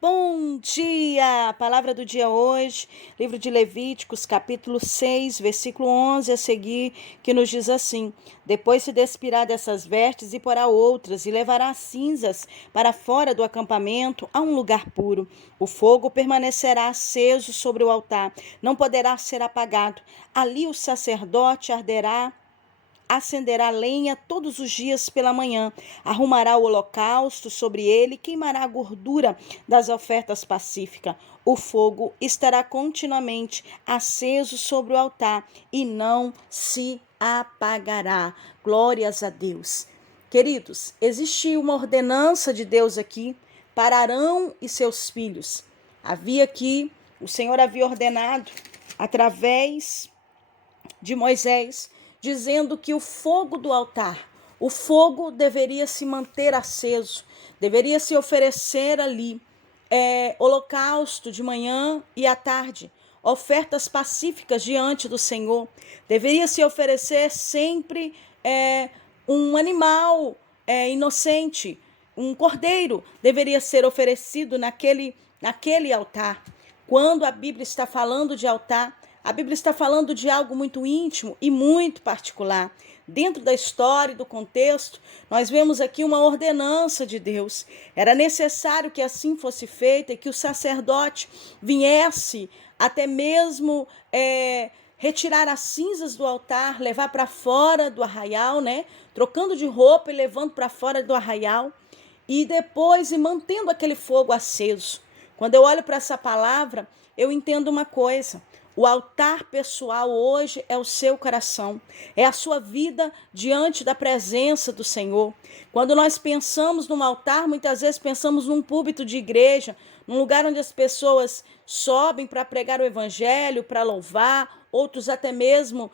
Bom dia! A palavra do dia hoje, livro de Levíticos, capítulo 6, versículo 11 a seguir, que nos diz assim: Depois se despirá dessas vestes e porá outras, e levará cinzas para fora do acampamento a um lugar puro. O fogo permanecerá aceso sobre o altar, não poderá ser apagado. Ali o sacerdote acenderá lenha todos os dias pela manhã, arrumará o holocausto sobre ele, queimará a gordura das ofertas pacíficas. O fogo estará continuamente aceso sobre o altar e não se apagará. Glórias a Deus. Queridos, existe uma ordenança de Deus aqui para Arão e seus filhos. O Senhor havia ordenado através de Moisés, dizendo que o fogo do altar, o fogo deveria se manter aceso, deveria se oferecer ali holocausto de manhã e à tarde, ofertas pacíficas diante do Senhor, deveria se oferecer sempre um animal inocente, um cordeiro deveria ser oferecido naquele altar. Quando a Bíblia está falando de altar, a Bíblia está falando de algo muito íntimo e muito particular. Dentro da história e do contexto, nós vemos aqui uma ordenança de Deus. Era necessário que assim fosse feita e que o sacerdote viesse até mesmo retirar as cinzas do altar, levar para fora do arraial, né? Trocando de roupa e levando para fora do arraial. E depois mantendo aquele fogo aceso. Quando eu olho para essa palavra, eu entendo uma coisa. O altar pessoal hoje é o seu coração, é a sua vida diante da presença do Senhor. Quando nós pensamos num altar, muitas vezes pensamos num púlpito de igreja, num lugar onde as pessoas sobem para pregar o evangelho, para louvar, outros até mesmo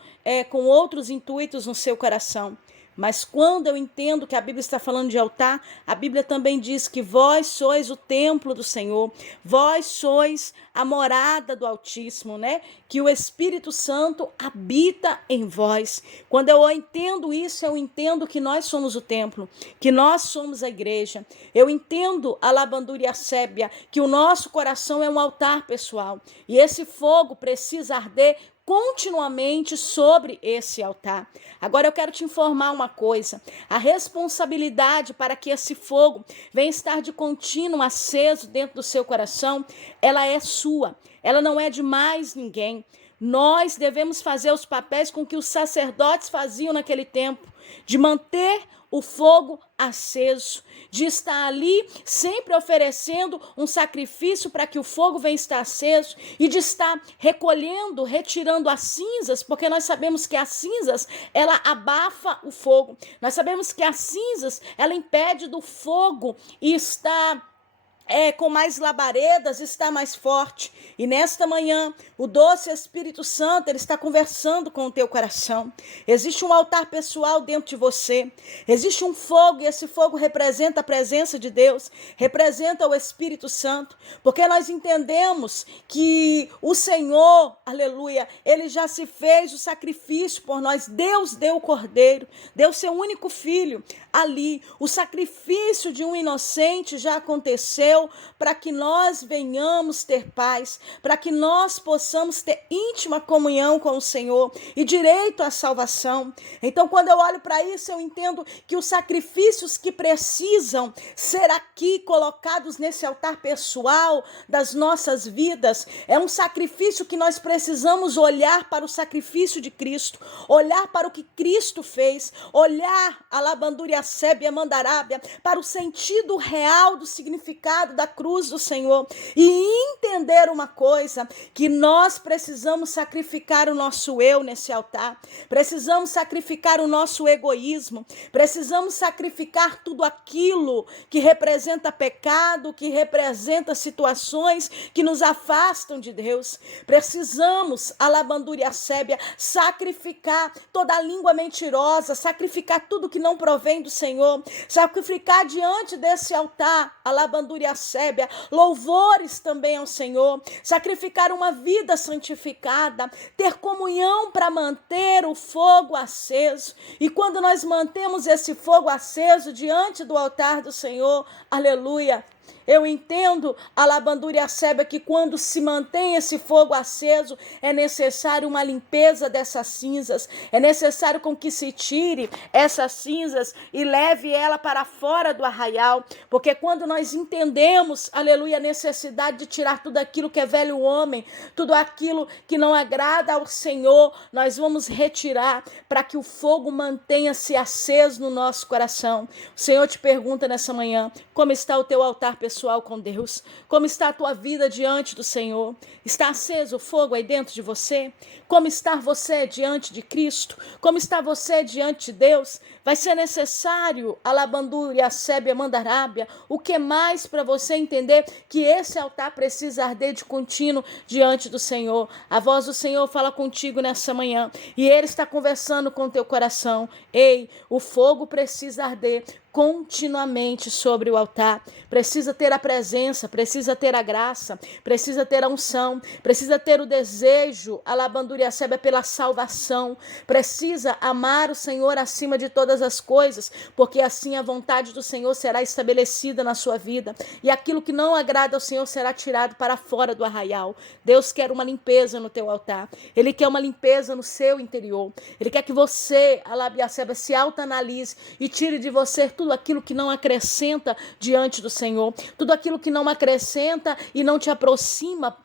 com outros intuitos no seu coração. Mas quando eu entendo que a Bíblia está falando de altar, a Bíblia também diz que vós sois o templo do Senhor, vós sois a morada do Altíssimo, né? Que o Espírito Santo habita em vós. Quando eu entendo isso, eu entendo que nós somos o templo, que nós somos a igreja. Eu entendo a labandúria sébia, que o nosso coração é um altar pessoal. E esse fogo precisa arder continuamente sobre esse altar. Agora eu quero te informar uma coisa: a responsabilidade para que esse fogo venha estar de contínuo aceso dentro do seu coração, ela é sua, ela não é de mais ninguém. Nós devemos fazer os papéis com que os sacerdotes faziam naquele tempo, de manter o fogo aceso, de estar ali sempre oferecendo um sacrifício para que o fogo venha estar aceso e de estar recolhendo, retirando as cinzas, porque nós sabemos que as cinzas, ela abafa o fogo. Nós sabemos que as cinzas, ela impede do fogo estar com mais labaredas, está mais forte. E nesta manhã, o doce Espírito Santo, ele está conversando com o teu coração. Existe um altar pessoal dentro de você. Existe um fogo, e esse fogo representa a presença de Deus, representa o Espírito Santo, porque nós entendemos que o Senhor, aleluia, ele já se fez o sacrifício por nós. Deus deu o cordeiro, deu seu único filho ali. O sacrifício de um inocente já aconteceu, para que nós venhamos ter paz, para que nós possamos ter íntima comunhão com o Senhor e direito à salvação. Então, quando eu olho para isso, eu entendo que os sacrifícios que precisam ser aqui colocados nesse altar pessoal das nossas vidas, é um sacrifício que nós precisamos olhar para o sacrifício de Cristo, olhar para o que Cristo fez, olhar a labandúria sébia mandarábia, para o sentido real do significado da cruz do Senhor e entender uma coisa, que nós precisamos sacrificar o nosso eu nesse altar, precisamos sacrificar o nosso egoísmo, precisamos sacrificar tudo aquilo que representa pecado, que representa situações que nos afastam de Deus. Precisamos, a labandúria sébia, sacrificar toda a língua mentirosa, sacrificar tudo que não provém do Senhor, sacrificar diante desse altar, a labandúria sébia, louvores também ao Senhor, sacrificar uma vida santificada, ter comunhão para manter o fogo aceso. E quando nós mantemos esse fogo aceso diante do altar do Senhor, aleluia, Eu entendo, alabandura e aceba, que quando se mantém esse fogo aceso, é necessário uma limpeza dessas cinzas, é necessário com que se tire essas cinzas e leve ela para fora do arraial, porque quando nós entendemos, aleluia, a necessidade de tirar tudo aquilo que é velho homem, tudo aquilo que não agrada ao Senhor, nós vamos retirar para que o fogo mantenha-se aceso no nosso coração. O Senhor te pergunta nessa manhã, como está o teu altar pessoal com Deus? Como está a tua vida diante do Senhor? Está aceso o fogo aí dentro de você? Como está você diante de Cristo? Como está você diante de Deus? Vai ser necessário, alabandura e a sébia mandarábia, o que mais para você entender que esse altar precisa arder de contínuo diante do Senhor. A voz do Senhor fala contigo nessa manhã e Ele está conversando com o teu coração. Ei, o fogo precisa arder continuamente sobre o altar. Precisa ter a presença, precisa ter a graça, precisa ter a unção, precisa ter o desejo, alabandura e a sébia, pela salvação. Precisa amar o Senhor acima de todas as coisas, porque assim a vontade do Senhor será estabelecida na sua vida e aquilo que não agrada ao Senhor será tirado para fora do arraial. Deus quer uma limpeza no teu altar. Ele quer uma limpeza no seu interior. Ele quer que você, alabandura e a sébia, se autoanalise e tire de você tudo aquilo que não acrescenta diante do Senhor, tudo aquilo que não acrescenta e não te aproxima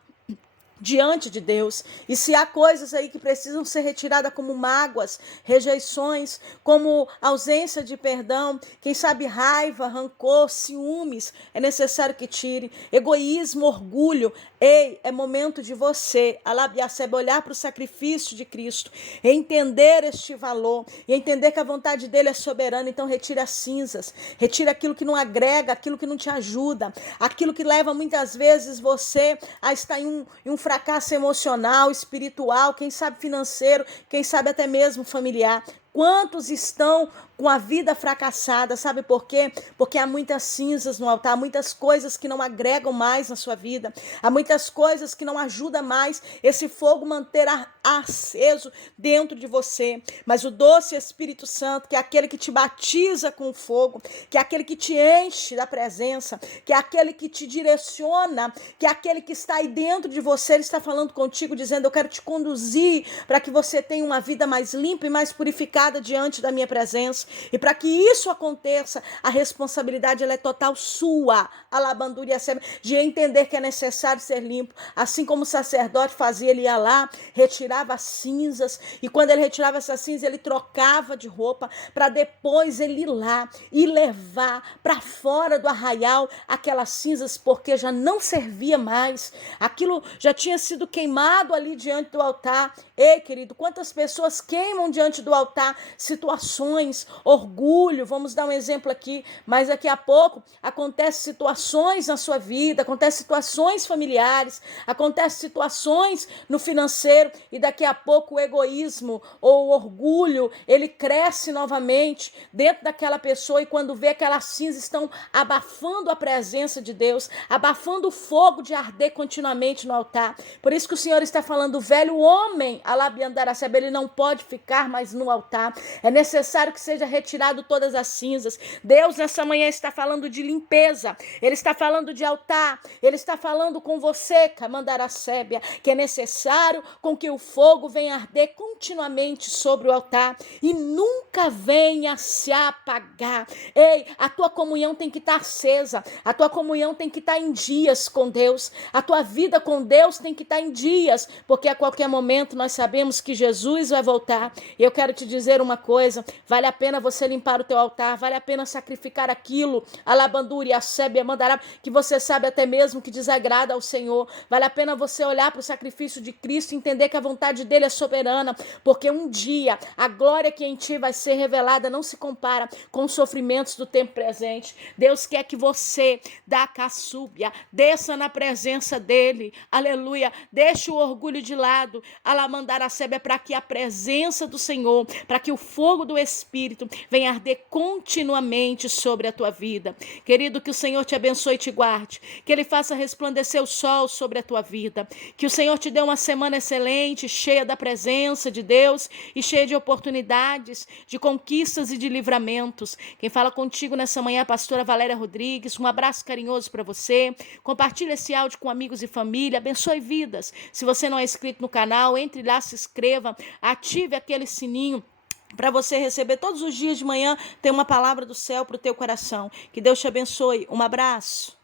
diante de Deus. E se há coisas aí que precisam ser retiradas, como mágoas, rejeições, como ausência de perdão, quem sabe raiva, rancor, ciúmes, é necessário que tire. Egoísmo, orgulho. Ei, é momento de você, alabiaceba, olhar para o sacrifício de Cristo, entender este valor e entender que a vontade dele é soberana. Então retire as cinzas, retire aquilo que não agrega, aquilo que não te ajuda, aquilo que leva muitas vezes você a estar em um fracasso emocional, espiritual, quem sabe financeiro, quem sabe até mesmo familiar. Quantos estão com a vida fracassada? Sabe por quê? Porque há muitas cinzas no altar, há muitas coisas que não agregam mais na sua vida, há muitas coisas que não ajudam mais esse fogo manter aceso dentro de você. Mas o doce Espírito Santo, que é aquele que te batiza com o fogo, que é aquele que te enche da presença, que é aquele que te direciona, que é aquele que está aí dentro de você, ele está falando contigo, dizendo: eu quero te conduzir para que você tenha uma vida mais limpa e mais purificada diante da minha presença. E para que isso aconteça, a responsabilidade ela é total sua, alabandura e a sébia, de entender que é necessário ser limpo. Assim como o sacerdote fazia, ele ia lá, retirava as cinzas, e quando ele retirava essas cinzas, ele trocava de roupa, para depois ele ir lá e levar para fora do arraial aquelas cinzas, porque já não servia mais, aquilo já tinha sido queimado ali diante do altar. Ei, querido, quantas pessoas queimam diante do altar situações, orgulho, vamos dar um exemplo aqui, mas daqui a pouco acontecem situações na sua vida, acontecem situações familiares, acontecem situações no financeiro, e daqui a pouco o egoísmo ou o orgulho, ele cresce novamente dentro daquela pessoa, e quando vê, aquelas cinzas estão abafando a presença de Deus, abafando o fogo de arder continuamente no altar. Por isso que o Senhor está falando: o velho homem, alabiandaraceba, ele não pode ficar mais no altar. É necessário que seja retirado todas as cinzas. Deus nessa manhã está falando de limpeza, ele está falando de altar, ele está falando com você, camandaracébia, que é necessário com que o fogo venha arder continuamente sobre o altar e nunca venha se apagar. Ei, a tua comunhão tem que estar acesa, a tua comunhão tem que estar em dias com Deus, a tua vida com Deus tem que estar em dias, porque a qualquer momento nós sabemos que Jesus vai voltar. E eu quero te dizer uma coisa: vale a pena você limpar o teu altar, vale a pena sacrificar aquilo, alabandura e a sébia mandará, que você sabe até mesmo que desagrada ao Senhor. Vale a pena você olhar para o sacrifício de Cristo e entender que a vontade dele é soberana, porque um dia a glória que em ti vai ser revelada não se compara com os sofrimentos do tempo presente. Deus quer que você, da caçúbia, desça na presença dele, aleluia, deixe o orgulho de lado, alamandar a sébia, para que a presença do Senhor, para que o fogo do Espírito venha arder continuamente sobre a tua vida. Querido, que o Senhor te abençoe e te guarde, que Ele faça resplandecer o sol sobre a tua vida, que o Senhor te dê uma semana excelente, cheia da presença de Deus e cheia de oportunidades, de conquistas e de livramentos. Quem fala contigo nessa manhã é a pastora Valéria Rodrigues. Um abraço carinhoso para você. Compartilhe esse áudio com amigos e família. Abençoe vidas. Se você não é inscrito no canal, entre lá, se inscreva, ative aquele sininho para você receber todos os dias de manhã, tem uma palavra do céu para o teu coração. Que Deus te abençoe. Um abraço.